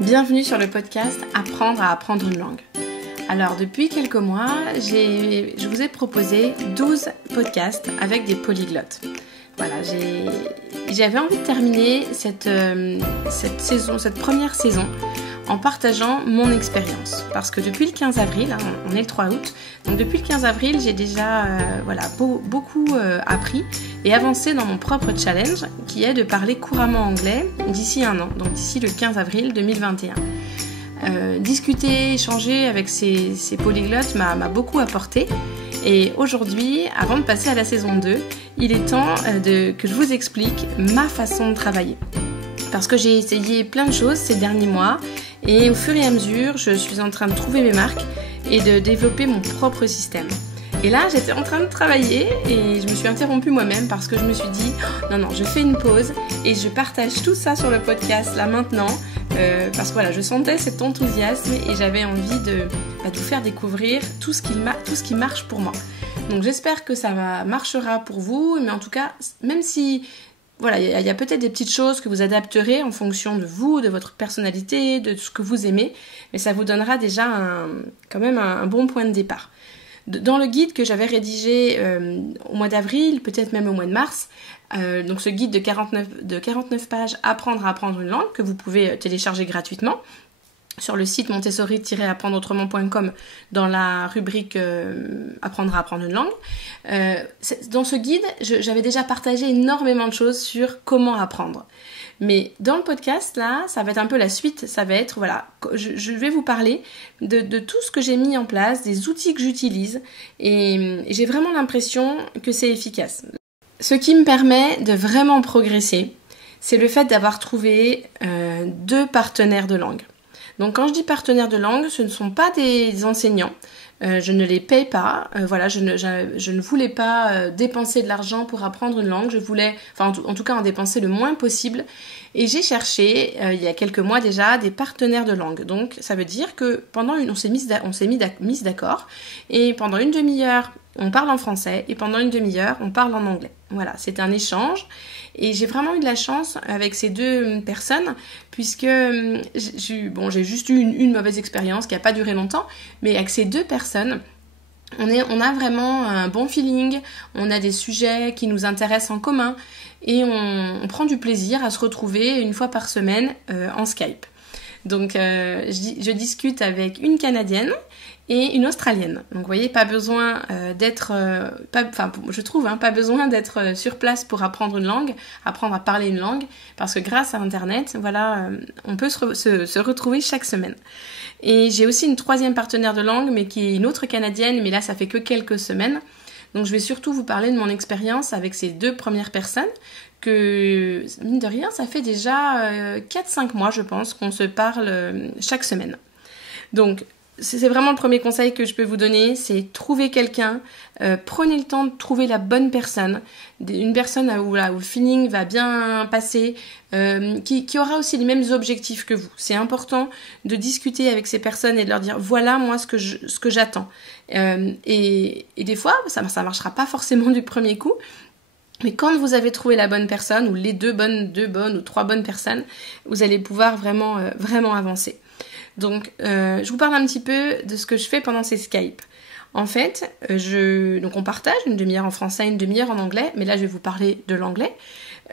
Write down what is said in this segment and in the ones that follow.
Bienvenue sur le podcast Apprendre à apprendre une langue. Alors depuis quelques mois, je vous ai proposé 12 podcasts avec des polyglottes. Voilà, j'avais envie de terminer cette première saison en partageant mon expérience. Parce que depuis le 15 avril, on est le 3 août, donc depuis le 15 avril, j'ai déjà beaucoup appris et avancé dans mon propre challenge qui est de parler couramment anglais d'ici un an, donc d'ici le 15 avril 2021. Discuter, échanger avec ces polyglottes m'a beaucoup apporté. Et aujourd'hui, avant de passer à la saison 2, il est temps que je vous explique ma façon de travailler. Parce que j'ai essayé plein de choses ces derniers mois et au fur et à mesure, je suis en train de trouver mes marques et de développer mon propre système. Et là, j'étais en train de travailler et je me suis interrompue moi-même parce que je me suis dit non, je fais une pause et je partage tout ça sur le podcast là maintenant parce que voilà, je sentais cet enthousiasme et j'avais envie de vous faire découvrir tout ce qui marche pour moi. Donc j'espère que ça marchera pour vous, mais en tout cas, même si voilà, il y a peut-être des petites choses que vous adapterez en fonction de vous, de votre personnalité, de ce que vous aimez, mais ça vous donnera déjà quand même un bon point de départ. Dans le guide que j'avais rédigé au mois d'avril, peut-être même au mois de mars, donc ce guide de 49 pages Apprendre à apprendre une langue que vous pouvez télécharger gratuitement sur le site montessori-apprendreautrement.com dans la rubrique Apprendre à apprendre une langue. Dans ce guide, j'avais déjà partagé énormément de choses sur comment apprendre. Mais dans le podcast, là, ça va être un peu la suite. Ça va être, voilà, je vais vous parler de tout ce que j'ai mis en place, des outils que j'utilise. Et j'ai vraiment l'impression que c'est efficace. Ce qui me permet de vraiment progresser, c'est le fait d'avoir trouvé 2 partenaires de langue. Donc quand je dis partenaires de langue, ce ne sont pas des enseignants. Je ne les paye pas. Je ne voulais pas dépenser de l'argent pour apprendre une langue. Je voulais, en tout cas, en dépenser le moins possible. Et j'ai cherché, il y a quelques mois déjà, des partenaires de langue. Donc ça veut dire que on s'est mis d'accord. Et pendant une demi-heure, on parle en français. Et pendant une demi-heure, on parle en anglais. Voilà, c'est un échange. Et j'ai vraiment eu de la chance avec ces 2 personnes, puisque j'ai juste eu une mauvaise expérience qui n'a pas duré longtemps, mais avec ces 2 personnes, on a vraiment un bon feeling, on a des sujets qui nous intéressent en commun, et on prend du plaisir à se retrouver une fois par semaine en Skype. Donc je discute avec une Canadienne et une Australienne. Donc vous voyez, pas besoin pas besoin d'être sur place pour apprendre une langue, apprendre à parler une langue, parce que grâce à Internet, voilà, on peut se retrouver chaque semaine. Et j'ai aussi une 3e partenaire de langue, mais qui est une autre Canadienne, mais là ça fait que quelques semaines. Donc je vais surtout vous parler de mon expérience avec ces 2 premières personnes, que mine de rien, ça fait déjà 4-5 mois, je pense, qu'on se parle chaque semaine. Donc c'est vraiment le premier conseil que je peux vous donner, c'est trouver quelqu'un, prenez le temps de trouver la bonne personne, une personne où le feeling va bien passer, qui aura aussi les mêmes objectifs que vous. C'est important de discuter avec ces personnes et de leur dire voilà moi ce que j'attends. Et des fois, ça marchera pas forcément du premier coup, mais quand vous avez trouvé la bonne personne, ou les 2 bonnes ou 3 bonnes personnes, vous allez pouvoir vraiment avancer. Donc, je vous parle un petit peu de ce que je fais pendant ces Skype. En fait, donc on partage une demi-heure en français, une demi-heure en anglais, mais là je vais vous parler de l'anglais.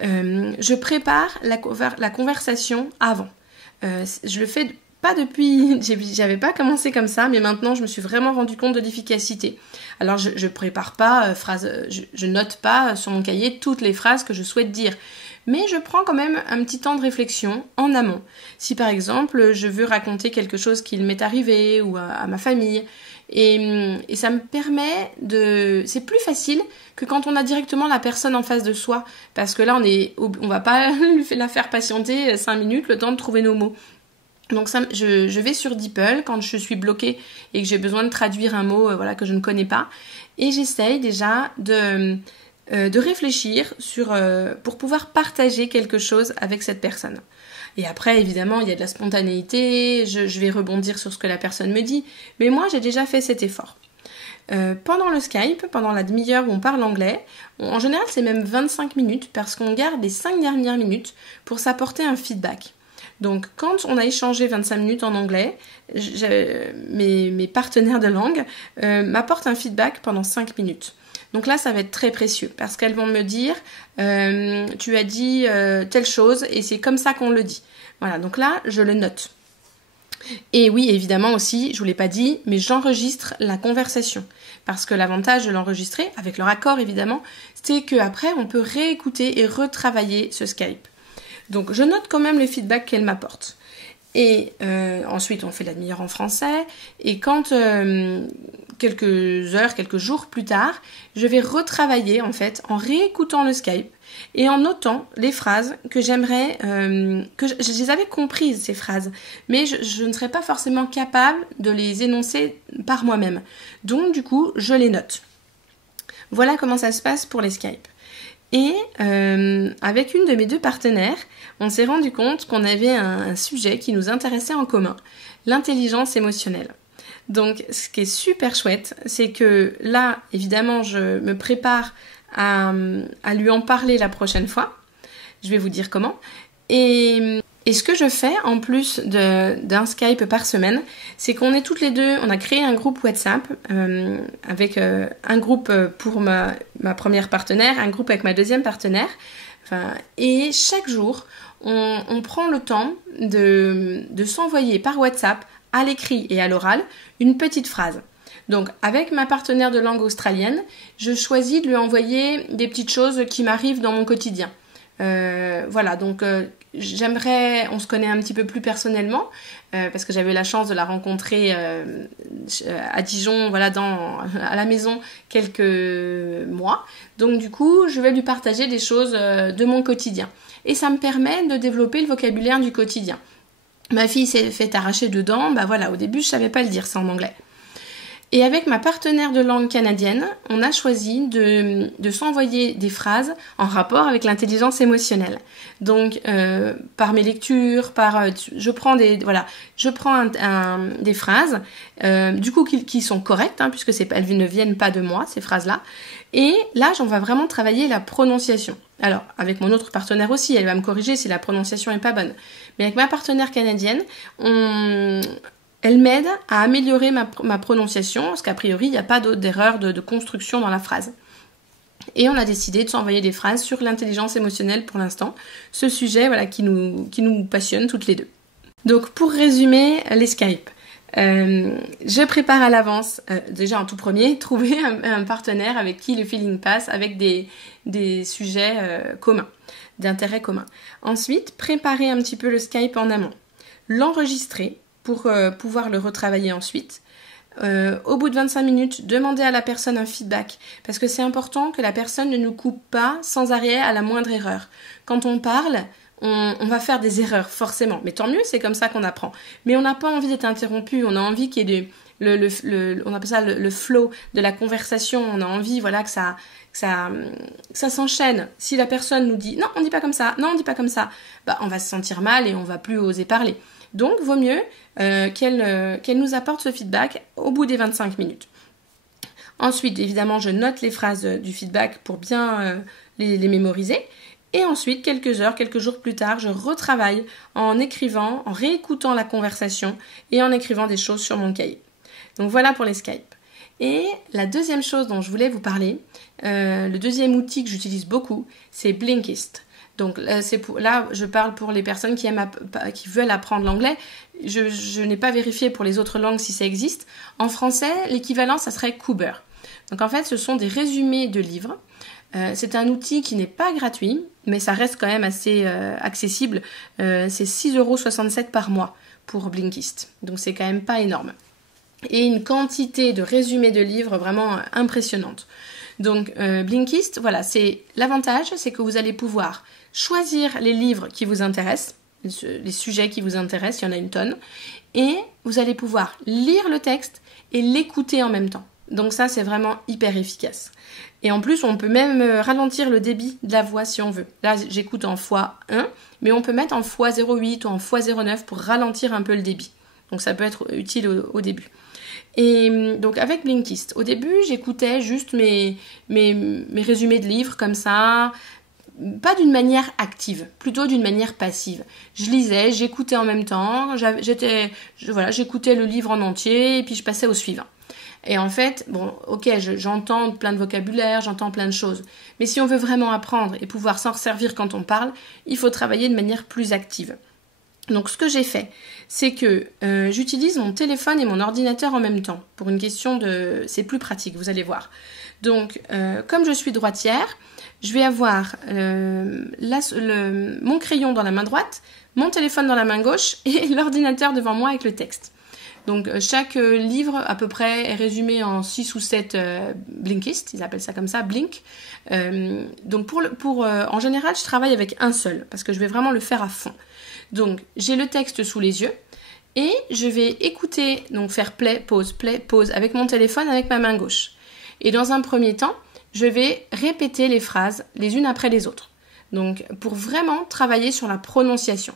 Je prépare la conversation avant. Je le fais pas depuis, j'avais pas commencé comme ça, mais maintenant je me suis vraiment rendu compte de l'efficacité. Alors je prépare pas je note pas sur mon cahier toutes les phrases que je souhaite dire. Mais je prends quand même un petit temps de réflexion en amont. Si par exemple, je veux raconter quelque chose qui m'est arrivé ou à ma famille, et ça me permet c'est plus facile que quand on a directement la personne en face de soi, parce que là on va pas la faire patienter 5 minutes, le temps de trouver nos mots. Donc je vais sur DeepL quand je suis bloquée et que j'ai besoin de traduire un mot que je ne connais pas, et j'essaye déjà de réfléchir pour pouvoir partager quelque chose avec cette personne. Et après, évidemment, il y a de la spontanéité, je vais rebondir sur ce que la personne me dit, mais moi, j'ai déjà fait cet effort. Pendant le Skype, pendant la demi-heure où on parle anglais, en général, c'est même 25 minutes, parce qu'on garde les 5 dernières minutes pour s'apporter un feedback. Donc quand on a échangé 25 minutes en anglais, mes partenaires de langue m'apportent un feedback pendant 5 minutes. Donc là, ça va être très précieux parce qu'elles vont me dire tu as dit telle chose et c'est comme ça qu'on le dit. Voilà, donc là, je le note. Et oui, évidemment aussi, je vous l'ai pas dit, mais j'enregistre la conversation. Parce que l'avantage de l'enregistrer, avec leur accord évidemment, c'est qu'après, on peut réécouter et retravailler ce Skype. Donc, je note quand même les feedbacks qu'elle m'apporte. Et ensuite, on fait la demi-heure en français. Et quand, quelques jours plus tard, je vais retravailler, en fait, en réécoutant le Skype et en notant les phrases que j'aimerais... je les avais comprises, ces phrases, mais je ne serais pas forcément capable de les énoncer par moi-même. Donc, du coup, je les note. Voilà comment ça se passe pour les Skype. Et avec une de mes 2 partenaires, on s'est rendu compte qu'on avait un sujet qui nous intéressait en commun, l'intelligence émotionnelle. Donc, ce qui est super chouette, c'est que là, évidemment, je me prépare à lui en parler la prochaine fois. Je vais vous dire comment. Et ce que je fais, en plus d'un Skype par semaine, c'est qu'on est toutes les 2, on a créé un groupe WhatsApp avec un groupe pour ma première partenaire, un groupe avec ma deuxième partenaire. Et chaque jour, on prend le temps de s'envoyer par WhatsApp, à l'écrit et à l'oral, une petite phrase. Donc, avec ma partenaire de langue australienne, je choisis de lui envoyer des petites choses qui m'arrivent dans mon quotidien. Voilà, donc j'aimerais, on se connaît un petit peu plus personnellement, parce que j'avais la chance de la rencontrer à Dijon, voilà, à la maison quelques mois. Donc du coup, je vais lui partager des choses de mon quotidien. Et ça me permet de développer le vocabulaire du quotidien. Ma fille s'est fait arracher dedans, bah voilà, au début je savais pas le dire ça en anglais. Et avec ma partenaire de langue canadienne, on a choisi de s'envoyer des phrases en rapport avec l'intelligence émotionnelle. Donc, par mes lectures, je prends des phrases, du coup qui sont correctes, hein, puisque elles ne viennent pas de moi, ces phrases-là. Et là, on va vraiment travailler la prononciation. Alors, avec mon autre partenaire aussi, elle va me corriger si la prononciation est pas bonne. Mais avec ma partenaire canadienne, elle m'aide à améliorer ma prononciation, parce qu'a priori, il n'y a pas d'erreur de construction dans la phrase. Et on a décidé de s'envoyer des phrases sur l'intelligence émotionnelle pour l'instant, ce sujet voilà, qui nous passionne toutes les 2. Donc pour résumer les Skype, je prépare à l'avance, déjà en tout premier, trouver un partenaire avec qui le feeling passe, avec des sujets communs, d'intérêt commun. Ensuite, préparer un petit peu le Skype en amont, l'enregistrer, pour pouvoir le retravailler ensuite. Au bout de 25 minutes, demander à la personne un feedback, parce que c'est important que la personne ne nous coupe pas sans arrêt à la moindre erreur. Quand on parle, on va faire des erreurs, forcément. Mais tant mieux, c'est comme ça qu'on apprend. Mais on n'a pas envie d'être interrompu, on a envie qu'il y ait on appelle ça le flow de la conversation, on a envie voilà, que ça s'enchaîne. Si la personne nous dit « Non, on dit pas comme ça, non, on dit pas comme ça », bah, on va se sentir mal et on va plus oser parler. Donc, vaut mieux qu'elle nous apporte ce feedback au bout des 25 minutes. Ensuite, évidemment, je note les phrases du feedback pour bien les mémoriser. Et ensuite, quelques jours plus tard, je retravaille en écrivant, en réécoutant la conversation et en écrivant des choses sur mon cahier. Donc voilà pour les Skype. Et la deuxième chose dont je voulais vous parler, le deuxième outil que j'utilise beaucoup, c'est Blinkist. Donc là, je parle pour les personnes qui veulent apprendre l'anglais. Je n'ai pas vérifié pour les autres langues si ça existe. En français, l'équivalent, ça serait Cooper. Donc en fait, ce sont des résumés de livres. C'est un outil qui n'est pas gratuit, mais ça reste quand même assez accessible. C'est 6,67 € par mois pour Blinkist. Donc c'est quand même pas énorme. Et une quantité de résumés de livres vraiment impressionnante. Donc Blinkist, voilà, l'avantage, c'est que vous allez pouvoir choisir les livres qui vous intéressent, les sujets qui vous intéressent, il y en a une tonne, et vous allez pouvoir lire le texte et l'écouter en même temps. Donc ça, c'est vraiment hyper efficace. Et en plus, on peut même ralentir le débit de la voix si on veut. Là, j'écoute en x1, mais on peut mettre en x0,8 ou en x0,9 pour ralentir un peu le débit. Donc ça peut être utile au début. Et donc avec Blinkist, au début, j'écoutais juste mes résumés de livres comme ça, pas d'une manière active, plutôt d'une manière passive. Je lisais, j'écoutais en même temps, j'écoutais le livre en entier et puis je passais au suivant. Et en fait, bon, ok, j'entends plein de vocabulaire, j'entends plein de choses. Mais si on veut vraiment apprendre et pouvoir s'en servir quand on parle, il faut travailler de manière plus active. Donc ce que j'ai fait, c'est que j'utilise mon téléphone et mon ordinateur en même temps. Pour une question de... C'est plus pratique, vous allez voir. Donc, comme je suis droitière, je vais avoir mon crayon dans la main droite, mon téléphone dans la main gauche et l'ordinateur devant moi avec le texte. Donc chaque livre à peu près est résumé en 6 ou 7 Blinkist, ils appellent ça comme ça, Blink. Donc en général, je travaille avec un seul parce que je vais vraiment le faire à fond. Donc j'ai le texte sous les yeux et je vais écouter, donc faire play, pause avec mon téléphone avec ma main gauche. Et dans un premier temps, je vais répéter les phrases les unes après les autres. Donc pour vraiment travailler sur la prononciation.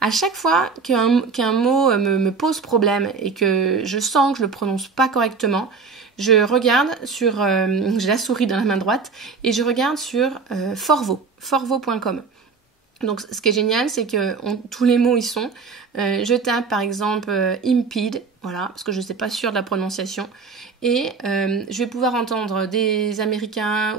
À chaque fois qu'un mot me pose problème et que je sens que je le prononce pas correctement, je regarde sur... j'ai la souris dans la main droite et je regarde sur forvo.com. Donc ce qui est génial, c'est que tous les mots y sont. Je tape par exemple impede, voilà, parce que je ne sais pas sûre de la prononciation. Et je vais pouvoir entendre des Américains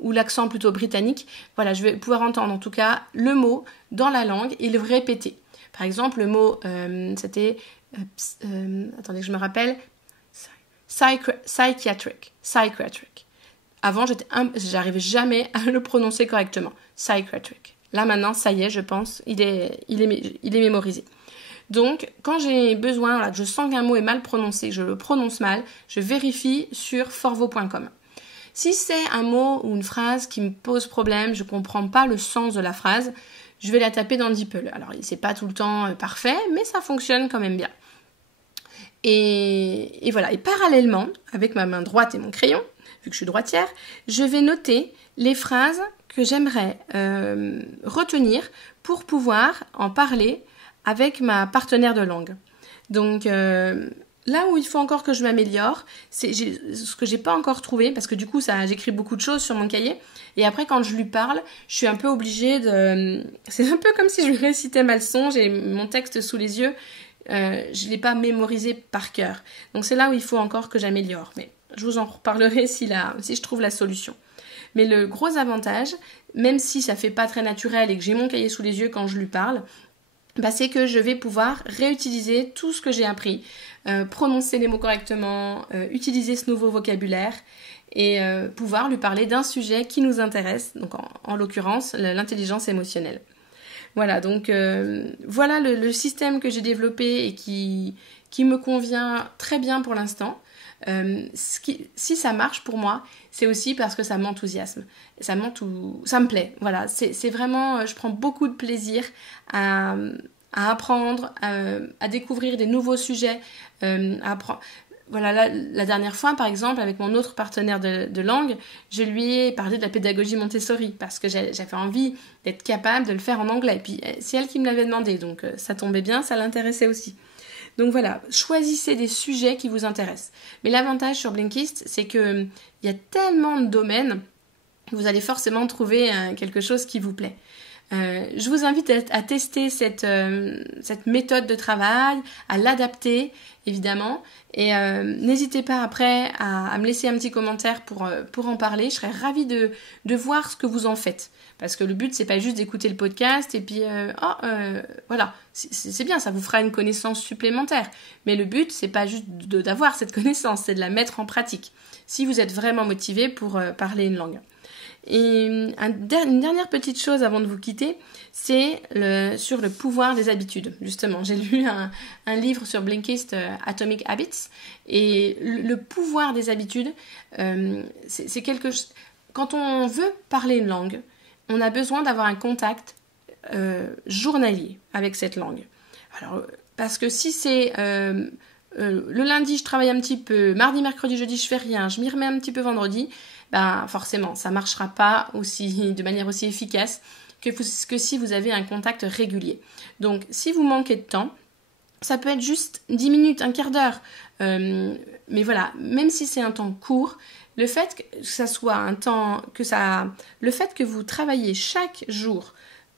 ou l'accent plutôt britannique. Voilà, je vais pouvoir entendre en tout cas le mot dans la langue et le répéter. Par exemple, le mot, c'était... attendez que je me rappelle. Psychiatric. Avant, j'arrivais jamais à le prononcer correctement. Psychiatric. Là, maintenant, ça y est, je pense, il est mémorisé. Donc, quand j'ai besoin, là, je sens qu'un mot est mal prononcé, je le prononce mal, je vérifie sur forvo.com. Si c'est un mot ou une phrase qui me pose problème, je ne comprends pas le sens de la phrase, je vais la taper dans DeepL. Alors, c'est pas tout le temps parfait, mais ça fonctionne quand même bien. Et voilà. Et parallèlement, avec ma main droite et mon crayon, vu que je suis droitière, je vais noter les phrases que j'aimerais retenir pour pouvoir en parler avec ma partenaire de langue. Donc, là où il faut encore que je m'améliore, c'est ce que j'ai pas encore trouvé, parce que du coup, j'écris beaucoup de choses sur mon cahier, et après, quand je lui parle, je suis un peu obligée de... C'est un peu comme si je lui récitais ma leçon, j'ai mon texte sous les yeux, je l'ai pas mémorisé par cœur. Donc, c'est là où il faut encore que j'améliore, mais je vous en reparlerai si je trouve la solution. Mais le gros avantage, même si ça fait pas très naturel et que j'ai mon cahier sous les yeux quand je lui parle, c'est que je vais pouvoir réutiliser tout ce que j'ai appris, prononcer les mots correctement, utiliser ce nouveau vocabulaire et pouvoir lui parler d'un sujet qui nous intéresse, donc en l'occurrence l'intelligence émotionnelle. Voilà, donc voilà le système que j'ai développé et qui me convient très bien pour l'instant. Si ça marche pour moi, c'est aussi parce que ça m'enthousiasme, ça me plaît. Voilà, c'est vraiment, je prends beaucoup de plaisir à apprendre, à découvrir des nouveaux sujets, Voilà, la dernière fois, par exemple, avec mon autre partenaire de langue, je lui ai parlé de la pédagogie Montessori parce que j'avais envie d'être capable de le faire en anglais. Et puis, c'est elle qui me l'avait demandé, donc ça tombait bien, ça l'intéressait aussi. Donc voilà, choisissez des sujets qui vous intéressent. Mais l'avantage sur Blinkist, c'est qu'il y a tellement de domaines que vous allez forcément trouver quelque chose qui vous plaît. Je vous invite à tester cette méthode de travail, à l'adapter évidemment, et n'hésitez pas après à me laisser un petit commentaire pour en parler. Je serais ravie de voir ce que vous en faites, parce que le but c'est pas juste d'écouter le podcast et puis voilà, c'est bien, ça vous fera une connaissance supplémentaire, mais le but c'est pas juste d'avoir cette connaissance, c'est de la mettre en pratique si vous êtes vraiment motivé pour parler une langue. Et une dernière petite chose avant de vous quitter, c'est sur le pouvoir des habitudes. Justement, j'ai lu un livre sur Blinkist, Atomic Habits, et le pouvoir des habitudes, c'est quelque chose... Quand on veut parler une langue, on a besoin d'avoir un contact journalier avec cette langue. Alors, parce que si c'est... le lundi, je travaille un petit peu, mardi, mercredi, jeudi, je fais rien, je m'y remets un petit peu vendredi, forcément, ça ne marchera pas de manière aussi efficace que si vous avez un contact régulier. Donc, si vous manquez de temps, Ça peut être juste 10 minutes, un quart d'heure. Mais voilà, même si c'est un temps court, le fait que ça soit un temps, le fait que vous travaillez chaque jour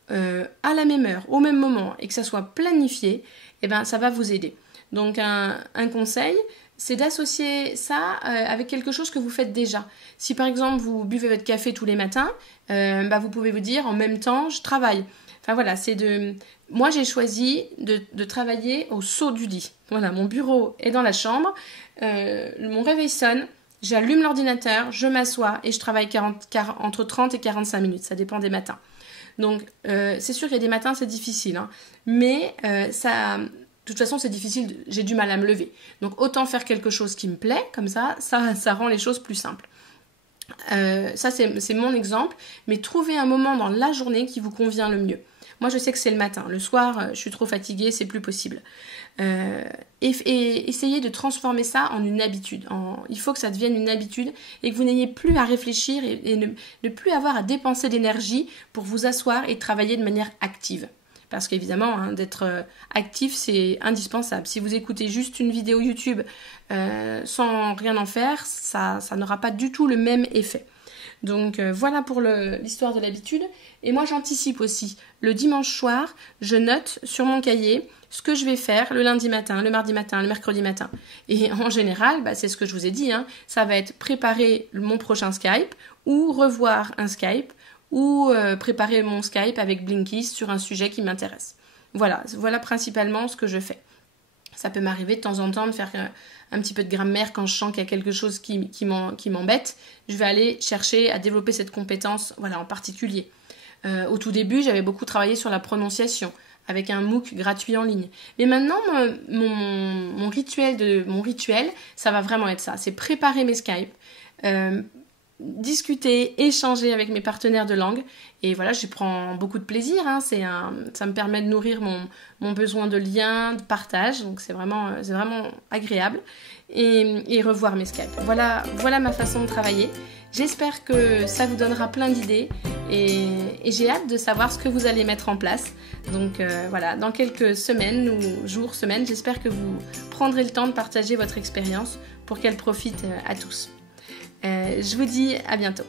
à la même heure, au même moment, et que ça soit planifié, eh ben, ça va vous aider. Donc un conseil, c'est d'associer ça avec quelque chose que vous faites déjà. Si par exemple vous buvez votre café tous les matins, vous pouvez vous dire en même temps je travaille. Enfin voilà, moi j'ai choisi de travailler au saut du lit. Voilà, mon bureau est dans la chambre, mon réveil sonne, j'allume l'ordinateur, je m'assois et je travaille entre 30 et 45 minutes, ça dépend des matins. Donc c'est sûr qu'il y a des matins c'est difficile, hein, mais de toute façon, c'est difficile, j'ai du mal à me lever. Donc, autant faire quelque chose qui me plaît, comme ça rend les choses plus simples. Ça, c'est mon exemple, mais trouvez un moment dans la journée qui vous convient le mieux. Moi, je sais que c'est le matin. Le soir, je suis trop fatiguée, c'est plus possible. Et essayez de transformer ça en une habitude. Il faut que ça devienne une habitude et que vous n'ayez plus à réfléchir et ne plus avoir à dépenser d'énergie pour vous asseoir et travailler de manière active. Parce qu'évidemment, hein, d'être actif, c'est indispensable. Si vous écoutez juste une vidéo YouTube sans rien en faire, ça n'aura pas du tout le même effet. Donc voilà pour l'histoire de l'habitude. Et moi, j'anticipe aussi. Le dimanche soir, je note sur mon cahier ce que je vais faire le lundi matin, le mardi matin, le mercredi matin. Et en général, c'est ce que je vous ai dit, hein, ça va être préparer mon prochain Skype ou revoir un Skype ou préparer mon Skype avec Blinkist sur un sujet qui m'intéresse. Voilà principalement ce que je fais. Ça peut m'arriver de temps en temps de faire un petit peu de grammaire quand je sens qu'il y a quelque chose qui m'embête. Je vais aller chercher à développer cette compétence en particulier. Au tout début, j'avais beaucoup travaillé sur la prononciation avec un MOOC gratuit en ligne. Mais maintenant, mon rituel, ça va vraiment être ça. C'est préparer mes Skype, discuter, échanger avec mes partenaires de langue. Et voilà, j'y prends beaucoup de plaisir. Hein. Ça me permet de nourrir mon besoin de lien, de partage. Donc c'est vraiment agréable. Et revoir mes Skype. Voilà ma façon de travailler. J'espère que ça vous donnera plein d'idées. Et j'ai hâte de savoir ce que vous allez mettre en place. Donc dans quelques semaines ou jours, semaines, j'espère que vous prendrez le temps de partager votre expérience pour qu'elle profite à tous. Je vous dis à bientôt.